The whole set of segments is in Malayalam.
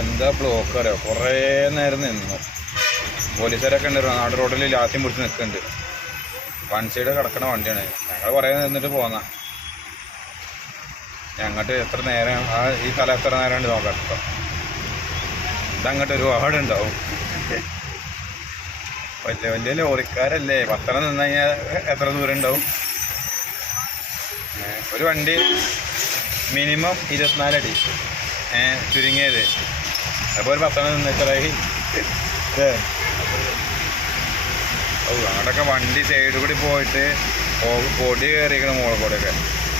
എന്താ ബ്ലോക്ക് അറിയോ, കുറേ നേരം നിന്നു. പോലീസുകാരൊക്കെ ഉണ്ട്, നാട് റോഡിൽ ലാത്തിയും പിടിച്ച് നിൽക്കുന്നുണ്ട്. വൺ സൈഡ് കിടക്കണ വണ്ടിയാണ്. ഞങ്ങൾ കുറേ നിന്നിട്ട് പോന്നാ. ഞങ്ങോട്ട് എത്ര നേരം ഈ തല എത്ര നേരം ഉണ്ട് നോക്കാം കേട്ടോ. ഇതങ്ങോട്ട് ഒരുപാടുണ്ടാവും. വലിയ വലിയ ലോറിക്കാരല്ലേ, പത്തനം നിന്ന് കഴിഞ്ഞാൽ എത്ര ദൂരം ഉണ്ടാവും? ഒരു വണ്ടി മിനിമം 24 അടി ചുരുങ്ങിയത്. അപ്പോൾ ഒരു പത്തനം നിന്ന് എത്രയായി? അങ്ങോട്ടൊക്കെ വണ്ടി സൈഡ് കൂടി പോയിട്ട് പൊടി കയറിയിരിക്കണ മോളെ കൂടെയൊക്കെ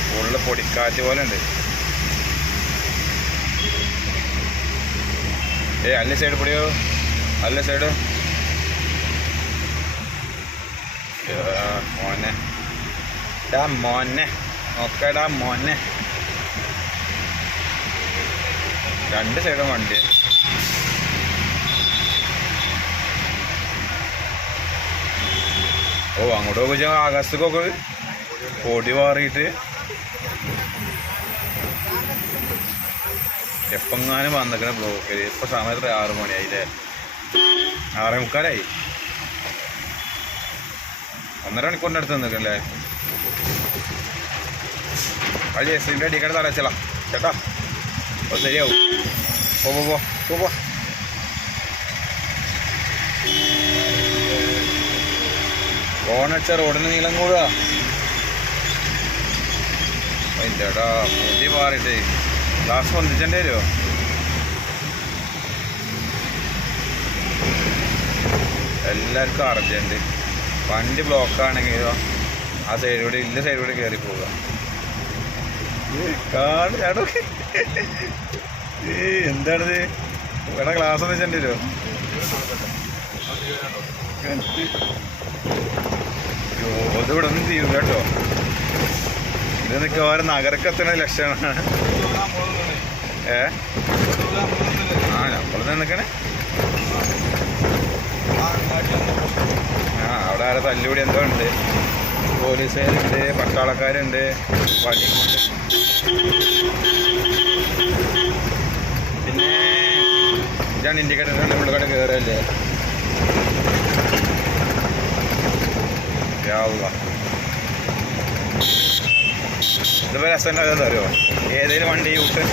ഫുള്ള് പൊടിക്കാറ്റ് പോലെ ഉണ്ട്. അല്ല സൈഡ് പൊടിയോ, അല്ല സൈഡ് മോനെ, ഡാ മോനെ നോക്കടാ മോനെ. രണ്ട് സൈഡും വണ്ടി. അങ്ങോട്ട് പോയി ആകാശത്തേക്കൊക്കെ പൊടി മാറിയിട്ട് എപ്പെങ്ങാനും വന്നിക്കണ ബ്ലോക്കിൽ. ഇപ്പം സമയത്ത് 6 മണിയായില്ലേ, 6:45. 1.5 മണിക്കൂറിൻ്റെ അടുത്ത് നിൽക്കല്ലേ. അത് എസിൻ്റെ അടിക്കട തടച്ചല ചേട്ടാ, അപ്പോൾ ശരിയാവും. പോ ഓണച്ച റോഡിന് നീളം കൂടുക. ഇല്ലടാ, മുടി മാറിയിട്ട് ഗ്ലാസ് പൊന്തിച്ചേണ്ടി വരുമോ? എല്ലാവർക്കും അർജൻറ്റ്. വണ്ടി ബ്ലോക്കാണെങ്കിലോ ആ സൈഡ് കൂടി ഇല്ല സൈഡ് കൂടി കയറി പോവുക. കാണാടോ, എന്താണിത്? ഇവിടെ ഗ്ലാസ് ഒന്ന് വെച്ചേണ്ടി വരുമോ? ഇത് ഇവിടെ ഒന്നും ചെയ്യൂല കേട്ടോ. ഇത് മിക്കവാറും നഗരക്കെത്തുന്ന ലക്ഷണമാണ്. നമ്മൾ നിൽക്കണേ. അവിടെ ആരെ തല്ലുകൂടി എന്തോ ഉണ്ട്. പോലീസുകാരുണ്ട്, പട്ടാളക്കാരുണ്ട്, വണ്ടി കൊണ്ട്. പിന്നെ ഇതാണ് ഇൻഡിക്കേറ്ററിൻ്റെ ഉള്ളിൽ കയറല്ലേ. ഇതിപ്പോൾ രസം ഉണ്ടാകുന്നത് അറിയോ? ഏതെങ്കിലും വണ്ടി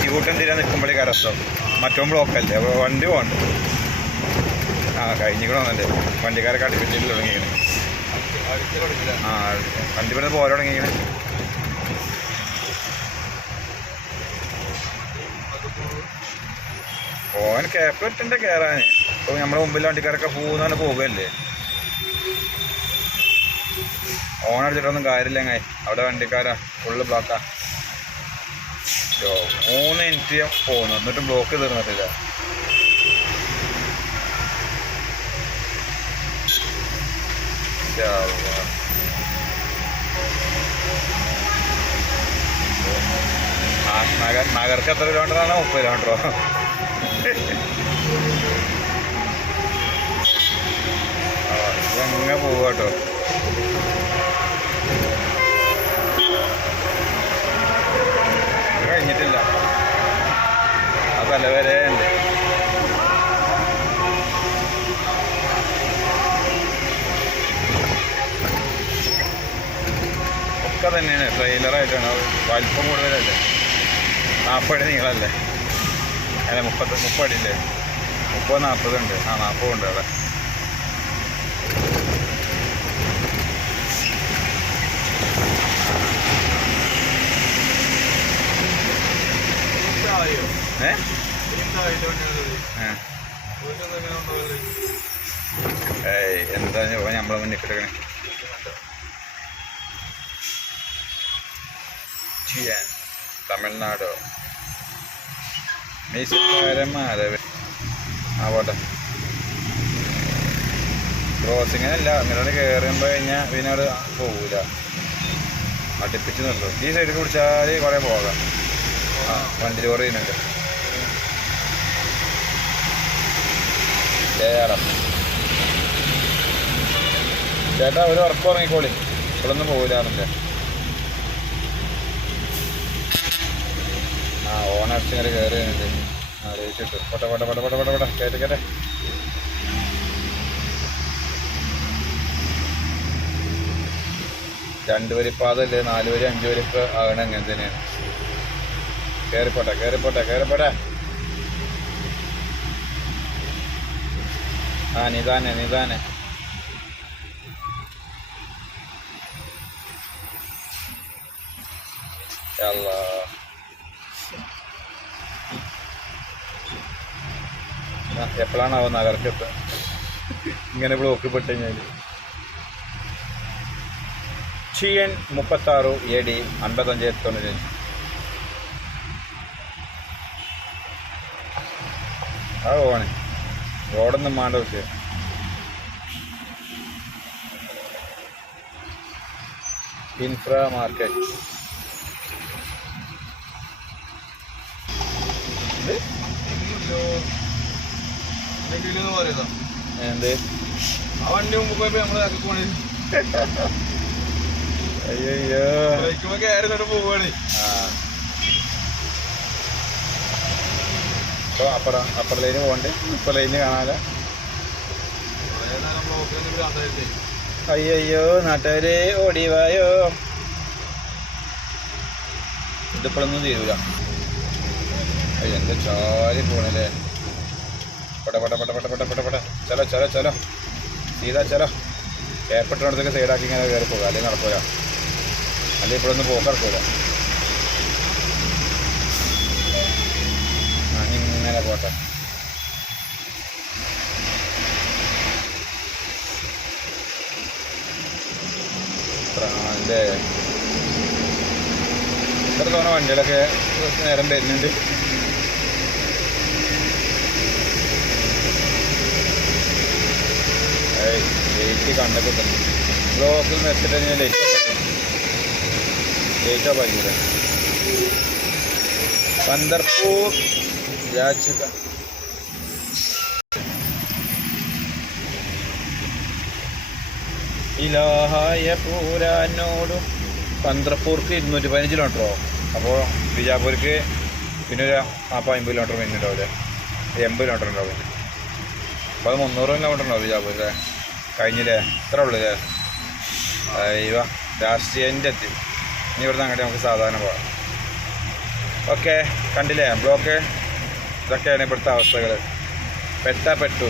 യൂട്ടൺ തിരാൻ നിൽക്കുമ്പോഴേക്ക് രസം. മറ്റോ ബ്ലോക്കല്ലേ, അപ്പോൾ വണ്ടി പോകണ്ട. കഴിഞ്ഞിക്കണമെന്നല്ലേ വണ്ടിക്കാരൊക്കെ അടുപ്പിച്ചിട്ട് തുടങ്ങിയാണ്. വണ്ടി പിന്നെ പോലെ തുടങ്ങിയാണ്. ഓൻ ക്യാപ്പ് ഇട്ടുണ്ട് കയറാൻ. ഇപ്പോൾ നമ്മുടെ മുമ്പിൽ വണ്ടിക്കാരൊക്കെ പോകുന്നതാണ് പോകുകയല്ലേ. ഓണടിച്ചിട്ടൊന്നും കാര്യമില്ല. അവിടെ വണ്ടിക്കാരാ ഫുള്ള് ബ്ലോക്കാ. 3 മിനിറ്റ് പോകുന്നു, എന്നിട്ടും ബ്ലോക്ക് തീർന്നിട്ടില്ല. നഗർക്ക് എത്ര കിലോമീറ്ററാണ്? 30 കിലോമീറ്ററോ? ഇതങ്ങനെ പോവുക കേട്ടോ. കഴിഞ്ഞിട്ടില്ല, ആ തലവരെ ഉണ്ട്. ഒക്കെ തന്നെയാണ്, ട്രെയിലറായിട്ടാണ്. വലിപ്പം കൂടുതലല്ലേ, 40 അടി നീളല്ലേ, അല്ല 30 അടിയില്ലേ, 30-40 ഉണ്ട്. 40 ഉണ്ട് അവിടെ. എന്താ നമ്മളെ മുന്നിൽ കിടക്കണേ? തമിഴ്നാടോ മീശക്കാരന്മാരെ പോട്ടെ. ക്രോസിങ്ങിനല്ല, ഇങ്ങനെ കയറുമ്പോൾ കഴിഞ്ഞാൽ പിന്നോട് പോകൂല, അടുപ്പിച്ച് നിർത്തും. ഈ സൈഡിൽ പിടിച്ചാൽ കുറേ പോകാം. വണ്ടി ലോറി ചെയ്യുന്നുണ്ട്. ചേട്ടാ ഒരു ഉറപ്പ് ഉറങ്ങിക്കോളി, ഇപ്പോഴൊന്നും പോകില്ലാറില്ല. ഓണടിച്ചിങ്ങനെ കയറി ചെയ്യുന്നുണ്ട്. ആലോചിച്ചിട്ട് പോട്ടെ പോട്ടെ പോട്ടെ പോട്ടെ പോട്ടെ പോട്ടെ കയറ്റ കയറ്റെ. രണ്ട് വരിപ്പാതല്ലേ, 4 വരി 5 വരിയൊക്കെ ആകണം. അങ്ങനെ തന്നെയാണ്. കയറിപ്പോട്ടെ കയറിപ്പോട്ടെ കയറിപ്പോട്ടെ. ആ നിദാനെ നിദാനെ. എപ്പോഴാണാവോ നഗരക്കെത്ത ഇങ്ങനെ ബ്ലോക്ക് പെട്ട് കഴിഞ്ഞാൽ. CN 36 AD 5595. ആ പോവാണ്. റോഡൊന്നും വേണ്ട വിഷയം. ഇൻഫ്രാ മാർക്കറ്റ് എന്ത് ആ വണ്ടി മുമ്പ് പോയപ്പോ നമ്മള് പോണേ. അയ്യോ കയറിട്ട് പോവാണ്. അപ്പോൾ അപ്പുറ ലൈന് പോകണ്ടേ, ഇപ്പം ലൈന് കാണാല. അയ്യോ നാട്ടുകാരെ ഓടിവായോ. ഇതിപ്പോഴൊന്നും തീരൂല. അയ്യോ എൻ്റെ ചാരി പോണല്ലേ. പട പട പട പട പട പട പട. ചലോ ചലോ ചലോ സീതാ ചലോ. ഏർപ്പെട്ടിടത്തൊക്കെ സൈഡാക്കി ഇങ്ങനെ കയറി പോകുക, അല്ലെങ്കിൽ നടക്കൂല. അല്ലെങ്കിൽ ഇപ്പോഴൊന്നും പോക്ക് നടക്കൂല. ഇങ്ങനെ പോട്ടെ. പ്രാൻ്റെ ഇത്ര തോന്നുന്ന വണ്ടികളൊക്കെ നേരം വരുന്നുണ്ട്. ലേറ്റ് കണ്ടൊക്കെ തന്നെ ബ്ലോക്കിൽ നിർത്തിട്ട് കഴിഞ്ഞാൽ ലേറ്റാ ഭയങ്കര. പന്തർപൂർ രാജക ഇലാഹായ പൂരാനോടും. പന്തർപൂർക്ക് 215 കിലോമീറ്ററോ. അപ്പോൾ ബിജാപൂർക്ക് പിന്നെ ഒരു 40-50 കിലോമീറ്റർ പിന്നെ ഉണ്ടാവില്ലേ, 80 കിലോമീറ്റർ ഉണ്ടാവും. അപ്പോൾ അത് 300 കിലോമീറ്റർ ഉണ്ടാവും ബിജാപൂരിലെ. കഴിഞ്ഞില്ലേ, ഇത്ര ഉള്ളൂല്ലേ. അയ്യോ രാഷ്ട്രീയൻ്റെ എത്തി. ഇനി ഇവിടുന്ന് അങ്ങോട്ട് നമുക്ക് സാധാരണ പോകാം. ഓക്കെ കണ്ടില്ലേ ബ്ലോക്ക്. ഇതൊക്കെയാണ് ഇവിടുത്തെ അവസ്ഥകൾ. പെട്ടു